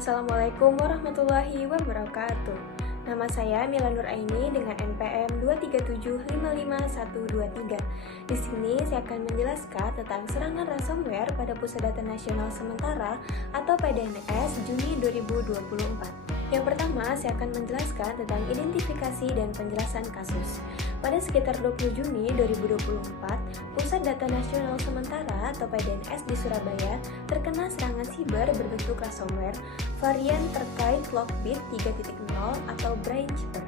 Assalamualaikum warahmatullahi wabarakatuh. Nama saya Mila Nur Aini dengan NPM 237555123. Di sini saya akan menjelaskan tentang serangan ransomware pada Pusat Data Nasional Sementara atau PDNS Juni 2024. Yang pertama, saya akan menjelaskan tentang identifikasi dan penjelasan kasus. Pada sekitar 20 Juni 2024, Pusat Data Nasional Sementara atau PDNS di Surabaya terkena serangan siber berbentuk ransomware varian terkait Lockbit 3.0 atau Braincheaper.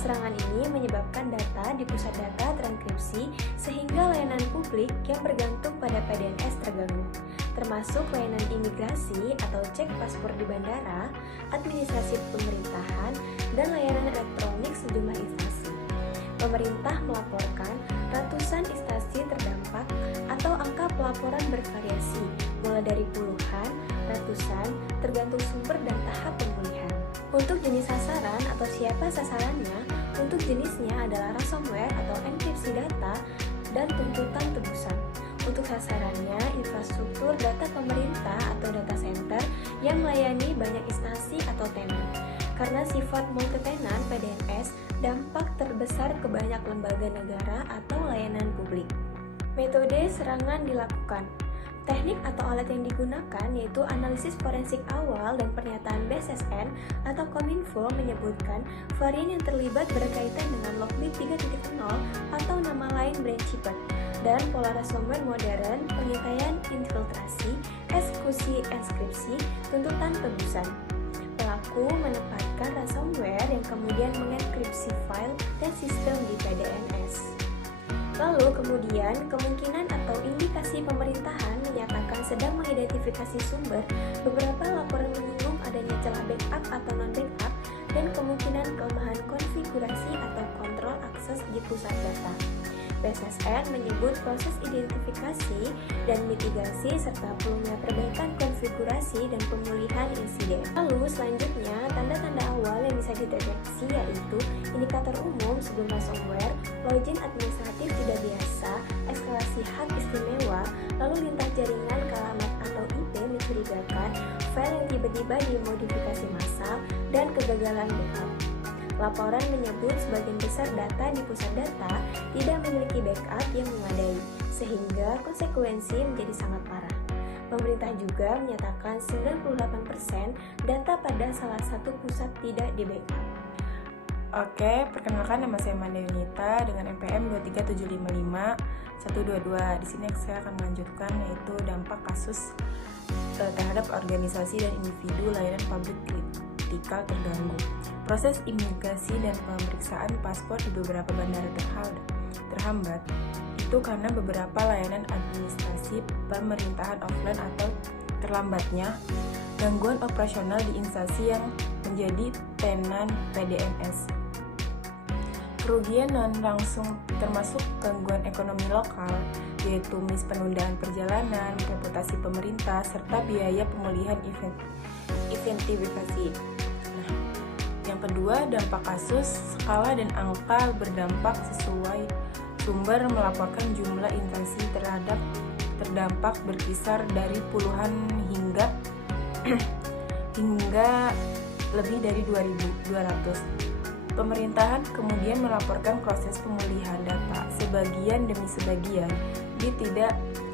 Serangan ini menyebabkan data di pusat data terenkripsi sehingga layanan publik yang bergantung pada PDNS terganggu, termasuk layanan imigrasi atau cek paspor di bandara, administrasi pemerintahan, dan layanan elektronik sejumlah instansi. Pemerintah melaporkan ratusan instansi terdampak atau angka pelaporan bervariasi, mulai dari puluhan, ratusan, tergantung sumber dan tahap pemulihan. Untuk jenis sasaran atau siapa sasarannya, untuk jenisnya adalah ransomware atau enkripsi data dan tuntutan tebusan. Untuk sasarannya, infrastruktur data pemerintah atau data center yang melayani banyak instansi atau tenan. Karena sifat multi-tenan PDNS, dampak terbesar ke banyak lembaga negara atau layanan publik. Metode serangan dilakukan. Teknik atau alat yang digunakan yaitu analisis forensik awal dan pernyataan BSSN atau Kominfo menyebutkan varian yang terlibat berkaitan dengan Lockbit 3.0 atau nama lain Braincheaper dan pola ransomware modern, pengintaian infiltrasi, eksekusi enskripsi, tuntutan tebusan. Pelaku menempatkan ransomware yang kemudian mengenkripsi file dan sistem di PDNS. Lalu kemudian kemungkinan atau indikasi pemerintahan menyatakan sedang mengidentifikasi sumber, beberapa laporan menyinggung adanya celah backup atau non-backup, dan kemungkinan kelemahan konfigurasi atau kontrol akses di pusat data. BSSN menyebut proses identifikasi dan mitigasi serta perlunya perbaikan konfigurasi dan pemulihan insiden. Lalu selanjutnya, tanda-tanda awal yang bisa dideteksi yaitu indikator umum sebelum ransomware, login administratif tidak biasa, eskalasi hak istimewa, lalu lintas jaringan ke alamat atau IP mencurigakan, file yang tiba-tiba dimodifikasi massal, dan kegagalan backup. Laporan menyebut sebagian besar data di pusat data tidak memiliki backup yang memadai, sehingga konsekuensi menjadi sangat parah. Pemerintah juga menyatakan 98% data pada salah satu pusat tidak di backup. Oke, perkenalkan nama saya Manda Yunita dengan NPM 23755-122. Di sini saya akan melanjutkan yaitu dampak kasus terhadap organisasi dan individu layanan publik kritikal terganggu. Proses imigrasi dan pemeriksaan paspor di beberapa bandara terhambat itu karena beberapa layanan administrasi pemerintahan offline atau terlambatnya gangguan operasional di instansi yang menjadi tenan PDNS. Kerugian non langsung termasuk gangguan ekonomi lokal, yaitu penundaan perjalanan, reputasi pemerintah, serta biaya pemulihan identifikasi. Yang kedua, dampak kasus, skala dan angka berdampak sesuai sumber melaporkan jumlah instansi terdampak berkisar dari puluhan hingga lebih dari 2.200. Pemerintahan kemudian melaporkan proses pemulihan data sebagian demi sebagian di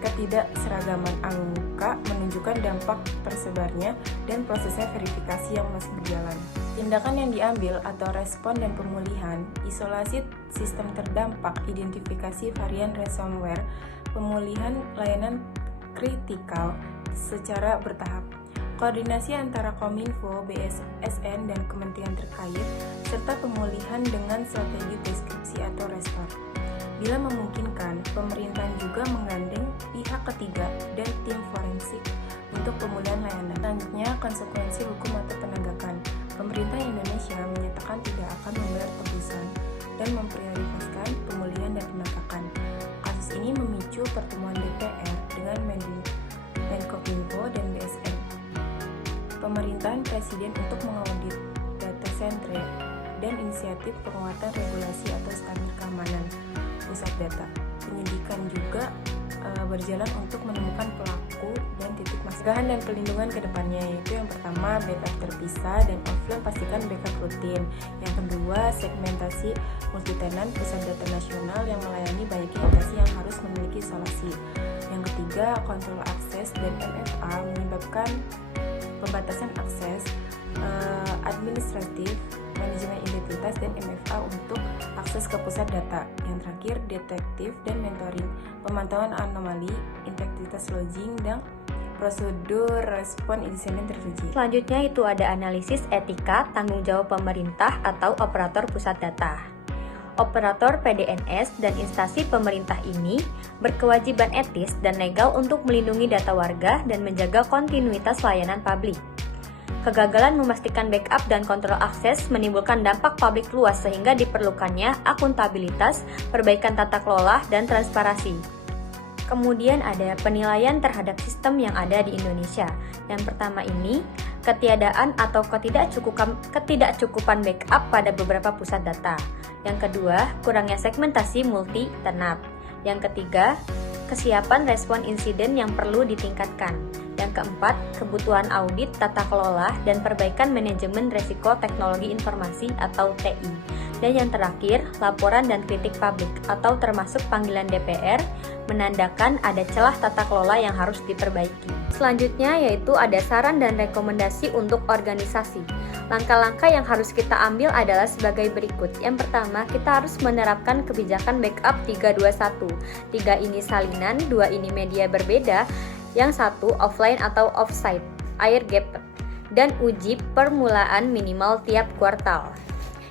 ketidakseragaman angka menunjukkan dampak tersebarnya dan prosesnya verifikasi yang masih berjalan. Tindakan yang diambil atau respon dan pemulihan, isolasi sistem terdampak, identifikasi varian ransomware, pemulihan layanan kritikal secara bertahap, koordinasi antara Kominfo, BSSN, dan kementerian terkait, serta pemulihan dengan strategi deskripsi atau restore. Bila memungkinkan, pemerintahan juga menggandeng pihak ketiga dan tim forensik untuk pemulihan layanan. Selanjutnya, konsekuensi hukum atau penegakan. Pemerintah Indonesia menyatakan tidak akan membayar tebusan dan memprioritaskan pemulihan dan penegakan. Kasus ini memicu pertemuan DPR dengan Menkominfo dan BSN. Pemerintahan Presiden untuk mengaudit data center dan inisiatif penguatan regulasi atau standar keamanan pusat data. Penyidikan juga berjalan untuk menemukan pelaku dan titik masalah dan pelindungan ke depannya, yaitu yang pertama backup terpisah dan offline, pastikan backup rutin. Yang kedua, segmentasi multitenant pusat data nasional yang melayani banyaknya aplikasi yang harus memiliki isolasi. Yang ketiga, kontrol akses dan MFA menyebabkan pembatasan akses administratif, manajemen identitas, dan MFA untuk akses ke pusat data. Yang terakhir, detektif dan mentoring, pemantauan anomali, integritas login, dan prosedur respon insiden teruji. Selanjutnya itu ada analisis etika tanggung jawab pemerintah atau operator pusat data. Operator PDNS dan instansi pemerintah ini berkewajiban etis dan legal untuk melindungi data warga dan menjaga kontinuitas layanan publik. Kegagalan memastikan backup dan kontrol akses menimbulkan dampak publik luas sehingga diperlukannya akuntabilitas, perbaikan tata kelola, dan transparansi. Kemudian ada penilaian terhadap sistem yang ada di Indonesia. Yang pertama ini, ketiadaan atau ketidakcukupan backup pada beberapa pusat data. Yang kedua, kurangnya segmentasi multi-tenant. Yang ketiga, kesiapan respon insiden yang perlu ditingkatkan. Yang keempat, kebutuhan audit tata kelola dan perbaikan manajemen resiko teknologi informasi atau TI. Dan yang terakhir, laporan dan kritik publik atau termasuk panggilan DPR menandakan ada celah tata kelola yang harus diperbaiki. Selanjutnya yaitu ada saran dan rekomendasi untuk organisasi. Langkah-langkah yang harus kita ambil adalah sebagai berikut. Yang pertama, kita harus menerapkan kebijakan backup 321. 3 ini salinan, 2 ini media berbeda, yang satu offline atau offsite, air gap, dan uji permulaan minimal tiap kuartal.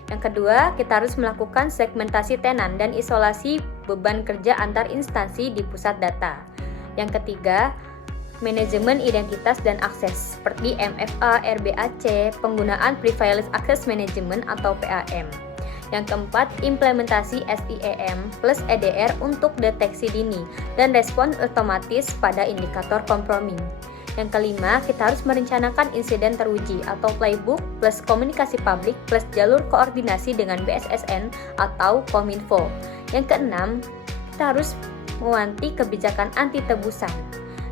Yang kedua, kita harus melakukan segmentasi tenan dan isolasi beban kerja antar instansi di pusat data. Yang ketiga, manajemen identitas dan akses seperti MFA, RBAC, penggunaan Privileged Access Management atau PAM. Yang keempat, implementasi SIEM plus EDR untuk deteksi dini dan respon otomatis pada indikator kompromi. Yang kelima, kita harus merencanakan insiden teruji atau playbook plus komunikasi publik plus jalur koordinasi dengan BSSN atau Kominfo. Yang keenam, kita harus mewanti kebijakan anti tebusan,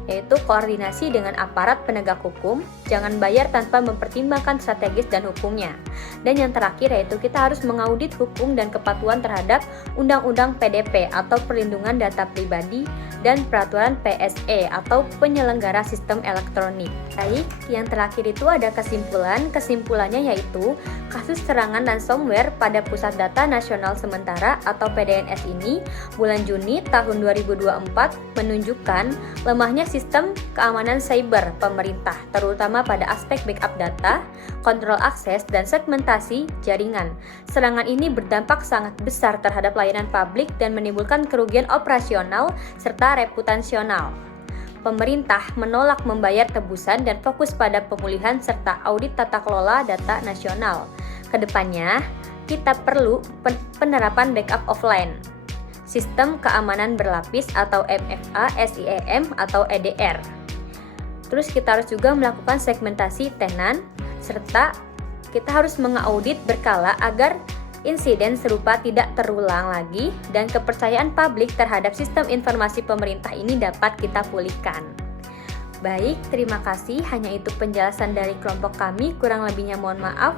yaitu koordinasi dengan aparat penegak hukum, jangan bayar tanpa mempertimbangkan strategis dan hukumnya. Dan yang terakhir yaitu kita harus mengaudit hukum dan kepatuhan terhadap Undang-Undang PDP atau Perlindungan Data Pribadi dan Peraturan PSE atau Penyelenggara Sistem Elektronik. Baik, yang terakhir itu ada kesimpulan. Kesimpulannya yaitu kasus serangan ransomware pada Pusat Data Nasional Sementara atau PDNS ini bulan Juni tahun 2024 menunjukkan lemahnya sistem keamanan cyber pemerintah, terutama pada aspek backup data, kontrol akses, dan segmentasi jaringan. Serangan ini berdampak sangat besar terhadap layanan publik dan menimbulkan kerugian operasional serta reputasional. Pemerintah menolak membayar tebusan dan fokus pada pemulihan serta audit tata kelola data nasional. Kedepannya, kita perlu penerapan backup offline, sistem keamanan berlapis atau MFA, SIEM atau EDR. Terus kita harus juga melakukan segmentasi tenan, serta kita harus mengaudit berkala agar insiden serupa tidak terulang lagi dan kepercayaan publik terhadap sistem informasi pemerintah ini dapat kita pulihkan. Baik, terima kasih. Hanya itu penjelasan dari kelompok kami, kurang lebihnya mohon maaf.